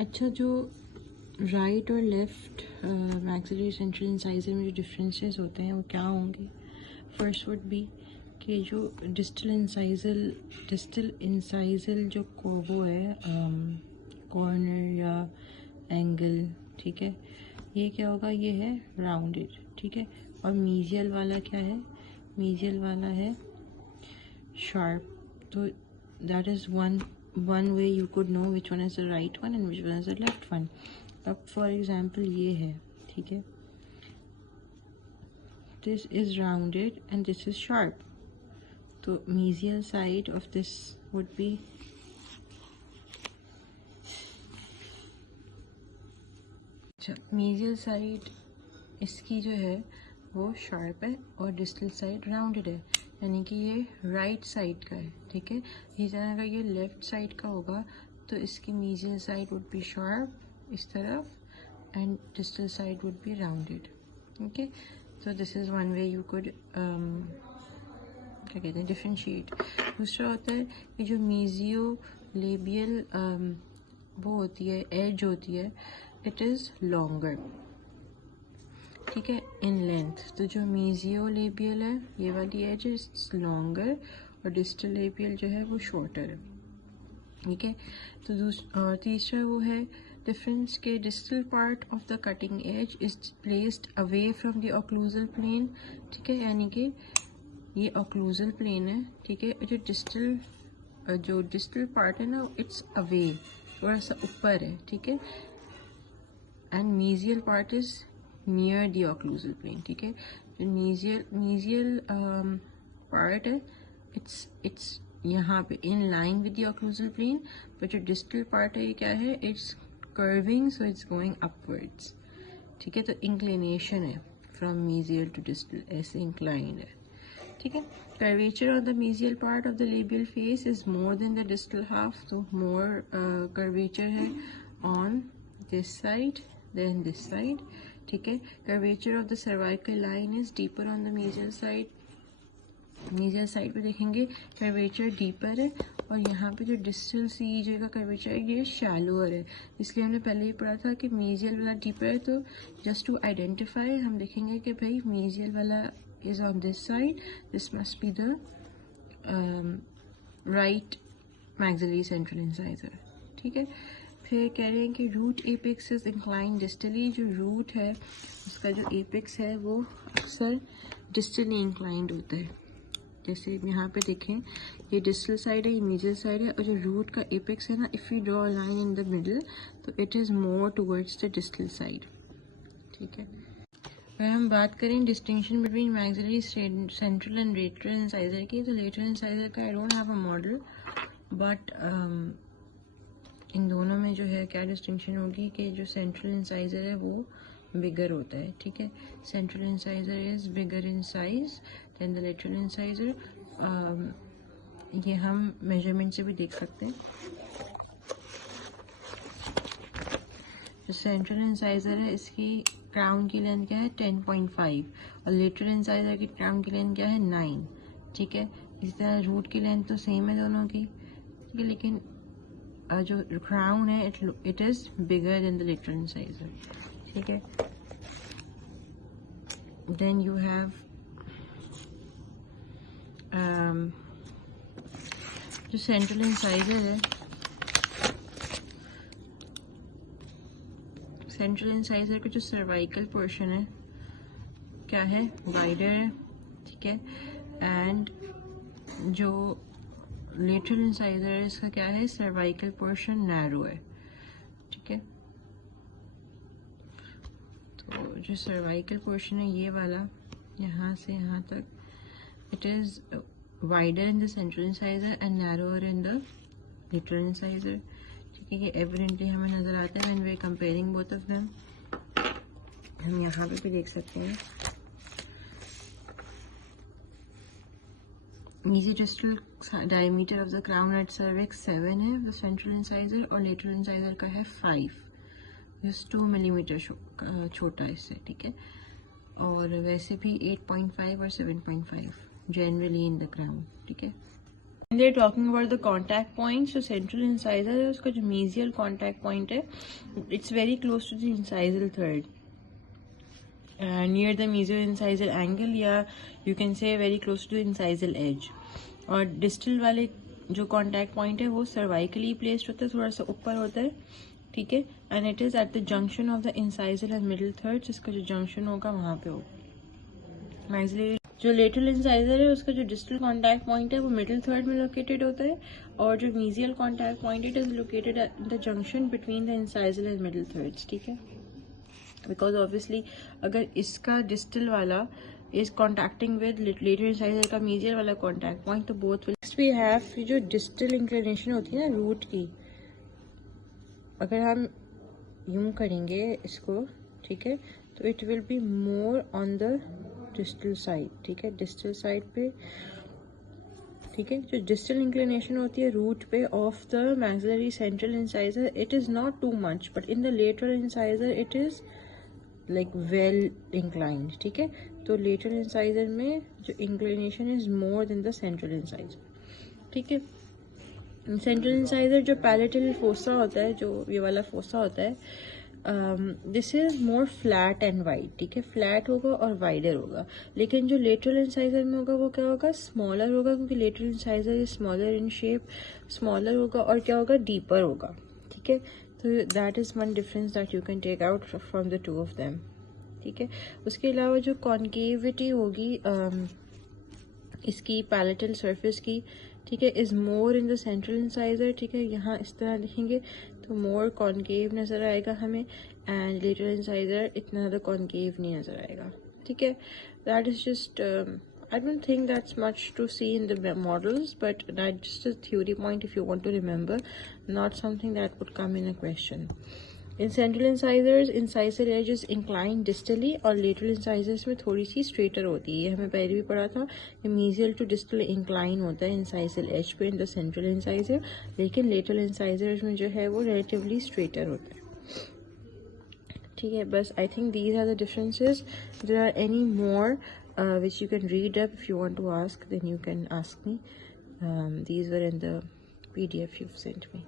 अच्छा, जो राइट और लेफ़्ट मैक्सिलरी सेंट्रल इंसाइजर में जो डिफरेंसेस होते हैं वो क्या होंगे? फर्स्ट वुड बी कि जो डिस्टल इंसाइजल जो वो है कॉर्नर या एंगल, ठीक है, ये क्या होगा? ये है राउंडेड, ठीक है। और मीजियल वाला क्या है? मीजियल वाला है शार्प। तो that is one way you could know which one is the right one and which one is the left one. अब फॉर एग्जाम्पल ये है, ठीक है, this is rounded and this is sharp. तो mesial side of this would be mesial side इसकी जो है वो शार्प है और डिस्टल साइड राउंडेड है, यानी कि ये राइट साइड का है, ठीक है। इसी तरह अगर ये लेफ्ट साइड का होगा तो इसकी mesial side would be sharp इस तरफ and distal side would be rounded, okay. तो this is one way you could क्या कहते हैं, डिफरेंशिएट। दूसरा होता है कि जो मीजियो लेबियल वो होती है, एज होती है, इट इज़ लॉन्गर, ठीक है, इन लेंथ। तो जो मीजियो लेबियल है ये वाली एज इज लॉन्गर और डिस्टल लेबियल जो है वो शॉर्टर है, ठीक है। तो तीसरा वो है डिफरेंस के distal part of the cutting edge is placed away from the occlusal plane, ठीक है, यानी कि ये ऑक्लूजल प्लेन है, ठीक है। जो डिस्टल पार्ट है ना इट्स अवे, थोड़ा सा ऊपर है, ठीक है, and mesial part is near the occlusal plane, ठीक है। जो मीजियल पार्ट है इट्स यहाँ पे in line with the occlusal plane, पर जो डिस्टल पार्ट है ये क्या है? It's curving, so it's going upwards, ठीक है। तो इंक्लिनेशन है फ्रॉम मीजियल टू डिस्टल, ऐसे इंक्लाइन है, ठीक है। Curvature of the mesial part of the labial face is more than the distal half, तो मोर कर्वेचर है on this side than this side, ठीक है। Curvature of the cervical line is deeper on the mesial side, mesial side पे देखेंगे curvature deeper है, और यहाँ पे जो डिस्टल सीज का कर्वेचर है ये शैलोअर है। इसलिए हमने पहले ही पढ़ा था कि मीजियल वाला डीपर है, तो जस्ट टू आइडेंटिफाई हम देखेंगे कि भाई मीजियल वाला is on this side, this must be the right maxillary central incisor, ठीक है। फिर कह रहे हैं कि root apex is incline distally, जो रूट है उसका जो एपेक्स है वो अक्सर डिस्टली इंक्लाइंड होता है। जैसे यहाँ पे देखें ये डिस्टल साइड है, ये मीडियल साइड है, और जो रूट का एपेक्स है ना, if you draw line in the middle तो it is more towards the distal side, ठीक है। अगर हम बात करें distinction between maxillary central and lateral incisor की, तो लेटरल इंसाइजर का I don't have a model, but इन दोनों में जो है क्या डिस्टिंक्शन होगी कि जो सेंट्रल इंसाइजर है वो बिगर होता है, ठीक है। Central incisor is bigger in size than the lateral incisor. ये हम मेजरमेंट से भी देख सकते हैं। जो सेंट्रल इंसाइजर है इसकी क्राउन की लेंथ क्या है? 10.5, और लेटरल इंसाइजर की क्राउन की लेंथ क्या है? 9, ठीक है। इसी तरह रूट की लेंथ तो सेम है दोनों की, ठीक है, लेकिन जो क्राउन है it is bigger than the lateral incisor, ठीक है। देन यू हैव जो सेंट्रल इंसाइजर है, सेंट्रल इंसाइजर का जो सर्वाइकल पोर्शन है क्या है? वाइडर है, ठीक है। एंड जो लेटरल इंसाइजर है इसका क्या है? सर्वाइकल पोर्शन नैरो है, ठीक है। तो जो सर्वाइकल पोर्शन है ये वाला यहाँ से यहाँ तक, it is wider in the central incisor and narrower in the lateral incisor, ठीक है। ये एविडेंटली हमें नजर आता है when we are comparing both of them. हम यहाँ पे भी देख सकते हैं mesiodistal diameter of the crown at cervix 7 है द सेंट्रल इंसाइजर, और लेटरल इंसाइजर का है 5, जस्ट 2 मिलीमीटर छोटा इससे, ठीक है। और वैसे भी 8.5 और 7.5 जनरली इन द क्राउन, ठीक है। They're talking about the contact points. So central incisor है उसका जो mesial contact point है, it's very close to the incisal thread, near the mesio-incisal angle, या you can say very close to the incisal edge. और distal वाले जो contact point है वो cervically placed होता है, थोड़ा सा ऊपर होता है, ठीक है, and it is at the junction of the incisal and middle thirds. इसका जो junction होगा वहाँ पे होगा maxillary. जो लेटरल इंसाइजर है उसका जो डिस्टल कॉन्टैक्ट पॉइंट है वो मिडिल थर्ड में लोकेटेड होता है, और जो mesial contact point it is located at the junction between the incisal and middle thirds, ठीक है, बिकॉज ऑब्वियसली अगर इसका डिस्टल वाला is contacting with lateral incisor का मीजियल वाला कॉन्टैक्ट पॉइंट, तो both will. Next we have जो distal inclination होती है ना रूट की, अगर हम यूं करेंगे इसको, ठीक है, तो it will be more on the distal side, ठीक है, डिस्टल साइड पे, ठीक है. जो डिस्टल इंक्लिनेशन होती है रूट पे of the maxillary central incisor, it is not too much, but in the lateral incisor it is like well inclined, ठीक है. तो लेटरल इंसाइजर में जो inclination is more than the central incisor, ठीक है. सेंट्रल इंसाइजर जो palatal fossa होता है, जो ये वाला फोसा होता है, this is more flat and wide, ठीक है, फ्लैट होगा और वाइडर होगा. लेकिन जो लेटरल इंसाइजर में होगा वो क्या होगा, स्मॉलर होगा, क्योंकि lateral incisor is smaller in shape, smaller होगा, और क्या होगा, डीपर होगा, ठीक है. तो that is one difference that you can take out from the two of them, ठीक है. उसके अलावा जो कॉन्केविटी होगी इसकी पैलेटल सरफेस की, ठीक है, is more in the central incisor, ठीक है. यहाँ इस तरह लिखेंगे तो मोर कॉन्केव नजर आएगा हमें, एंड लेटरल इंसाइजर इतना ज़्यादा कॉन्केव नहीं नजर आएगा, ठीक है. That is just I don't think that's much to see in the models, but that's just a theory point if you want to remember, not something that would come in a question. In central incisors, incisor edge is inclined distally, और lateral incisors में थोड़ी सी straighter होती है. ये हमें पहले भी पढ़ा था, mesial to distal incline होता है incisal edge पे in the central incisor, लेकिन lateral incisors में जो है वो relatively straighter होता है, ठीक है. बस I think these are the differences. There are any more which you can read up. If you want to ask, then you can ask me. These were in the PDF you've sent me.